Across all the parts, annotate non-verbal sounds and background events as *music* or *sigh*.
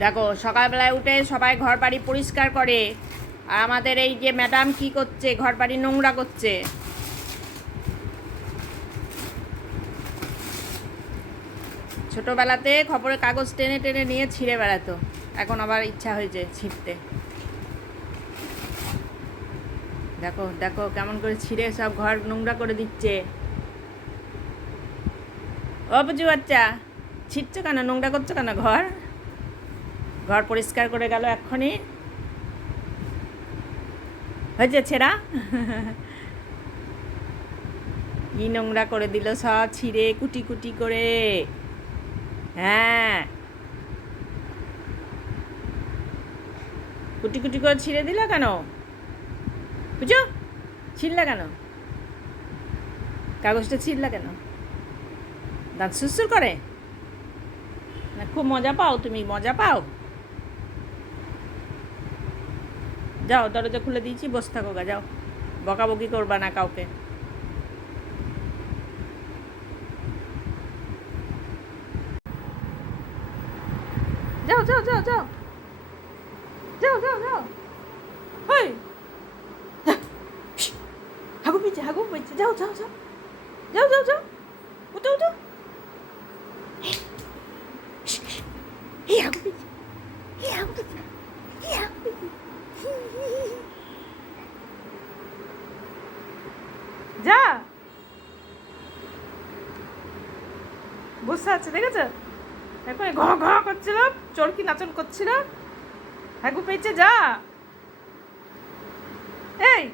দেখো, সকালবেলায় উঠে সবাই ঘর বাড়ি পরিষ্কার করে। আর আমাদের এই যে ম্যাডাম কি করছে ঘর বাড়ি নোংরা করছে। ছোটবেলাতে খবরের কাগজ টেনে টেনে নিয়ে ছিঁড়ে বেড়াতো। এখন আবার ইচ্ছা হয়েছে ছিঁড়তে। দেখো দেখো কেমন করে ছিঁড়ে সব ঘর নোংরা করে দিচ্ছে। ও বুঝু বাচ্চা ছিটছো কেন? নোংরা করছ কেন ঘর? ঘর পরিষ্কার করে গেল এক্ষুনি। হয়েছে ছেঁড়া? কি নোংরা করে দিল সব ছিঁড়ে কুটি কুটি করে। হ্যাঁ। কুটি কুটি করে ছিঁড়ে দিল কেন? বুঝো ছিঁড়লা কেন? কাগজটা ছিঁড়লা কেন? দাঁত সুসুর করে? না, খুব মজা পাও তুমি, মজা পাও? যাও, দরজা খুলে দিয়েছি, বসে থাকো গা, যাও। বকাবকি করবা না কাউকে। যাও যাও যাও যাও। যাও যাও যাও। হই! হাগু পেয়েছে হাগু পেয়েছে। যাও যাও যাও। যাও যাও যাও। উঠো উঠো। এই হাগু পেয়েছে এই হাগু পেয়েছে এই হাগু পেয়েছে যা বসে আছে ঠিক আছে এখন ঘ ঘ করছিল, চরকি নাচন করছিল। হ্যাঁ পেয়েছে, যা। এই।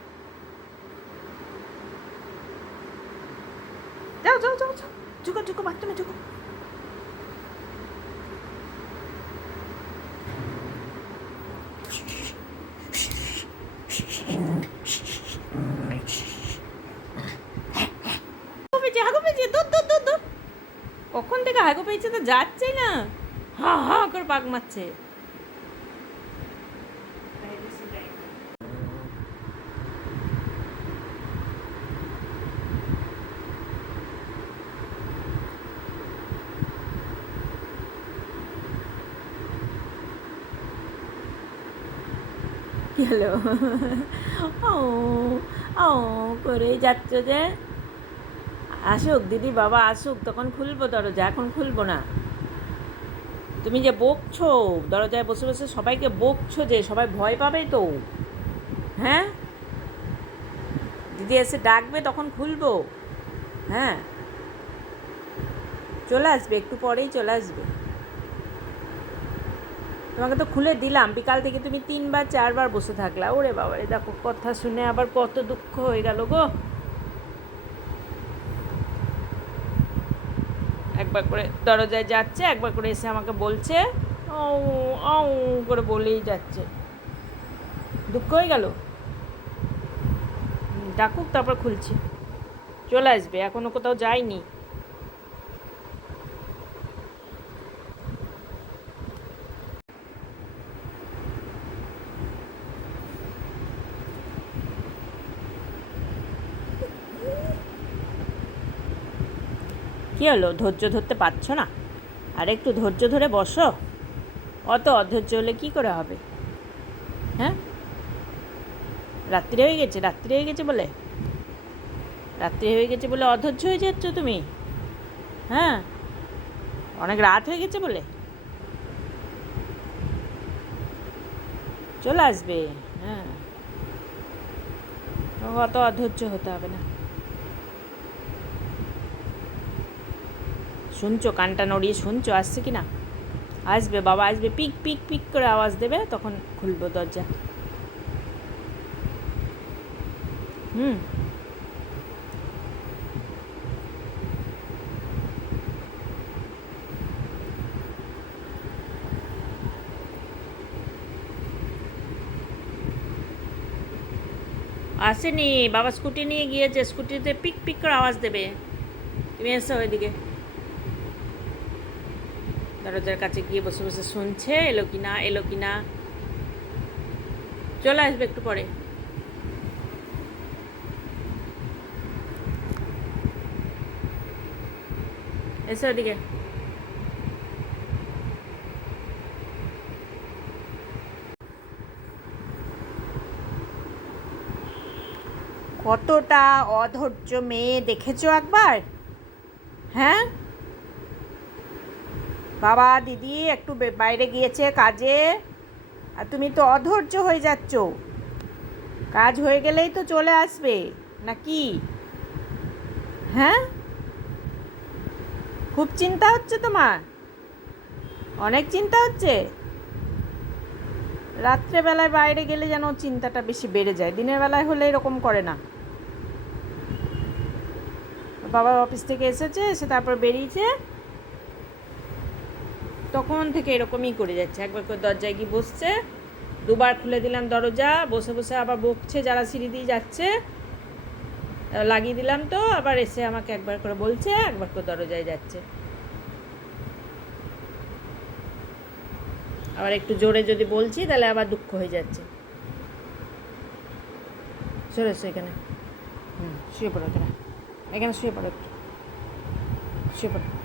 যাও যাও যাও যাও। ঝুঁকো ঝুঁকো, বাথরুমে ঢুকো হাগু পেয়েছে হাগু পেয়েছে দূর দূর দূর দূর কখন পেয়েছে তো যাচ্ছেই না। হা হা করে পাক মারছে। হলো? ও ও করে যাচ্ছ যে। আসুক, দিদি বাবা আসুক, তখন খুলবো দরজা, এখন খুলবো না। তুমি যে বকছো, দরজায় বসে বসে সবাইকে বকছো যে, সবাই ভয় পাবে তো। হ্যাঁ? দিদি এসে ডাকবে, তখন খুলবো। হ্যাঁ? চলে আসবে, একটু পরেই চলে আসবে। তোমাকে তো খুলে দিলাম, বিকাল থেকে তুমি তিনবার, চারবার বসে থাকলা। ওরে বাবা দেখো, কথা শুনে আবার কত দুঃখ হয়ে গেল গো। একবার করে দরজায় যাচ্ছে, একবার করে এসে আমাকে বলছে ও করে বলেই যাচ্ছে। দুঃখ হয়ে গেল? ডাকুক, তারপর খুলছি। চলে আসবে এখনও কোথাও যায়নি। কি হলো? ধৈর্য ধরতে পারছ না? আর একটু ধৈর্য ধরে বসো। অত অধৈর্য হলে কী করে হবে? হ্যাঁ? রাত্রি হয়ে গেছে, রাত্রি হয়ে গেছে বলে? রাত্রি হয়ে গেছে বলে অধৈর্য হয়ে যাচ্ছ তুমি? হ্যাঁ? অনেক রাত হয়ে গেছে বলে? চলে আসবে হ্যাঁ? অত অধৈর্য হতে হবে না। শুনছো, কানটা নড়িয়ে শুনছো, আসছে কি না আসবে বাবা, আসবে, পিক পিক পিক করে আওয়াজ দেবে, তখন খুলবো দরজা। হুম। আসেনি, বাবা স্কুটি নিয়ে গিয়েছে, স্কুটিতে পিক পিক করে আওয়াজ দেবে। তুমি এসো ওইদিকে। দরজার কাছে গিয়ে বসে বসে শুনছে, এলো কি না, এলো কি না। চলে আসবে একটু পরে। এসে ওদিকে কতটা অধৈর্য মেয়ে দেখেছ একবার? হ্যাঁ? বাবা, দিদি একটু বাইরে গিয়েছে কাজে। আর তুমি তো অধৈর্য হয়ে যাচ্ছ। কাজ হয়ে গেলেই তো চলে আসবে নাকি হ্যাঁ? খুব চিন্তা হচ্ছে তোমার? অনেক চিন্তা হচ্ছে? রাত্রেবেলায় বাইরে গেলে যেন চিন্তাটা বেশি বেড়ে যায়, দিনের বেলায় হলে এরকম করে না। বাবা অফিস থেকে এসেছে, এসে তারপর বেরিয়েছে। তখন থেকে এরকমই করে যাচ্ছে। একবার করে দরজায় গিয়ে বসছে, দুবার খুলে দিলাম দরজা, বসে বসে আবার বকছে, যারা সিঁড়ি দিয়ে যাচ্ছে লাগিয়ে দিলাম তো, আবার এসে আমাকে একবার করে বলছে, একবার করে দরজায় যাচ্ছে। আবার একটু জোরে যদি বলছি, তাহলে আবার দুঃখ হয়ে যাচ্ছে। সরে এখানে। হুম, শুয়ে পড়ো এখানে। এখানে শুয়ে পড়ো একটু। শুয়ে পড়ো।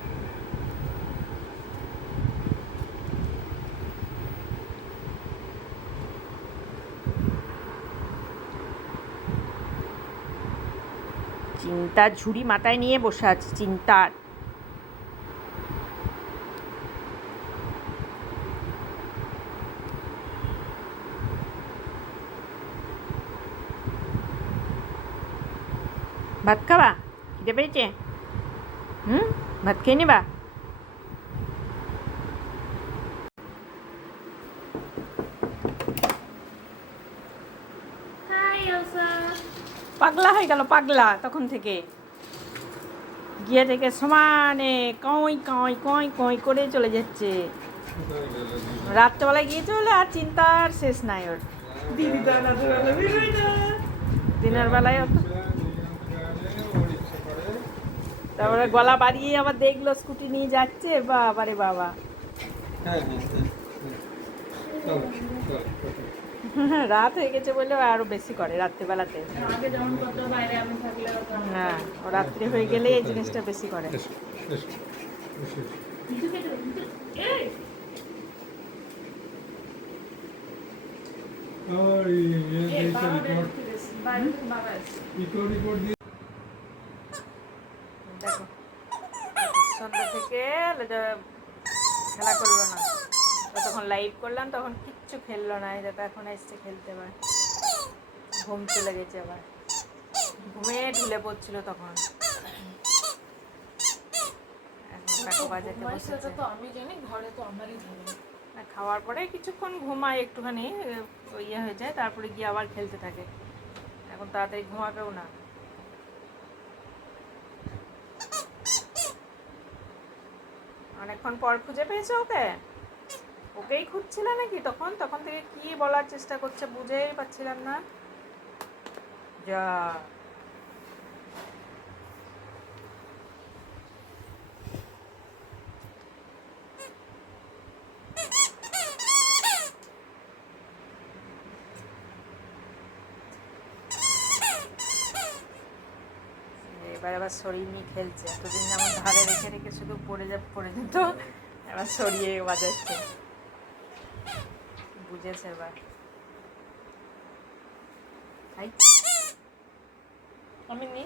চিন্তার ঝুড়ি মাথায় নিয়ে বসে আছে, চিন্তার। ভাত খাবা? খিদে পেয়েছে? হুম? ভাত খেয়ে নিবা? পাগলা হয়ে গেল, পাগলা তখন থেকে। গিয়ে থেকে সমানে কই কই কই কই করে চলে যাচ্ছে। রাত্রেবেলায় গিয়ে চলে আর চিন্তার শেষ নাই ওর। দিনের বেলায় তারপরে গলা বাড়িয়ে আবার দেখল স্কুটি নিয়ে যাচ্ছে বাবা। রে বাবা *laughs* রাত হয়ে গেছে বলে আরও বেশি করে রাত্রিবেলাতে। হ্যাঁ রাত্রি হয়ে গেলে এই জিনিসটা বেশি করে। সন্ধ্যা থেকে খেলা তখন লাইভ করলাম তখন কিচ্ছু খেললো না দেখো এখন এসছে খেলতে এবার। ঘুম চলে গেছে আবার। ঘুমে ঢুলে পড়ছিল তখন। আমি জানি ঘরে তো আমারই না খাওয়ার পরে কিছুক্ষণ ঘুমায় একটুখানি ইয়ে হয়ে যায় তারপরে গিয়ে আবার খেলতে থাকে। এখন তাড়াতাড়ি ঘুমাবেও না। অনেকক্ষণ পর খুঁজে পেয়েছ ওকে? ওকেই খুঁজছিল নাকি তখন? তখন থেকে কি বলার চেষ্টা করছে বুঝেই পাচ্ছিলাম না। যা। এবার আবার সরিয়ে নিয়ে খেলছে। এতদিন যেমন ধারে রেখে রেখে শুধু পড়ে যা পড়ে যেত, এবার সরিয়ে বাজাচ্ছে। বুঝেছে এবার। আমি নি।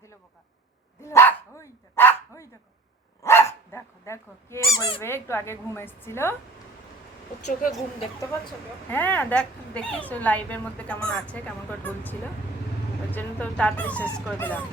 দিল বোকা। ওই দেখো ওই দেখো। দেখো দেখো কে বলবে? একটু আগে ঘুম এসেছিল। ওর চোখে ঘুম দেখতে পাচ্ছ হ্যাঁ দেখ দেখিস লাইভের মধ্যে কেমন আছে কেমন করে ঢুলছিল। ওই জন্য তো তাড়াতাড়ি শেষ করে দিলাম।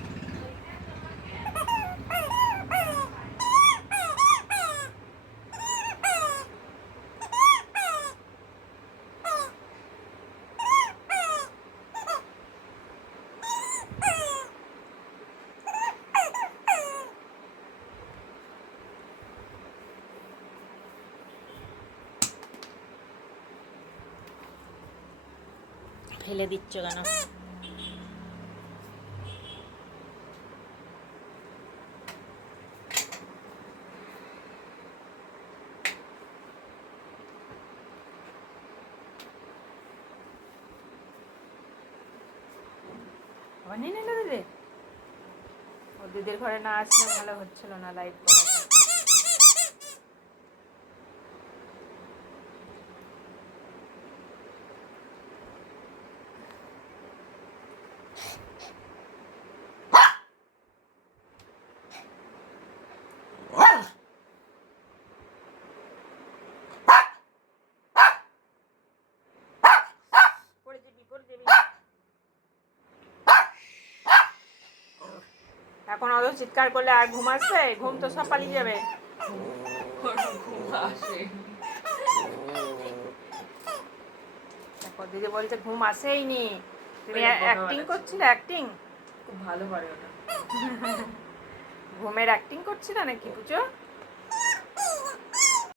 ফেলে দিচ্ছ কেন? আবার নিয়ে নিল দিদি। ও দিদির ঘরে না আসলে ভালো হচ্ছিল না লাইভ এখন অত চিৎকার করলে আর ঘুম আসবে? ঘুম তো সব পালিয়ে যাবে। দিদি বলছে ঘুম আসেই নি। তুমি অ্যাক্টিং। করছিলে? অ্যাক্টিং খুব ভালো পারে ওটা। ঘুমের অ্যাক্টিং করছিলে নাকি পুজো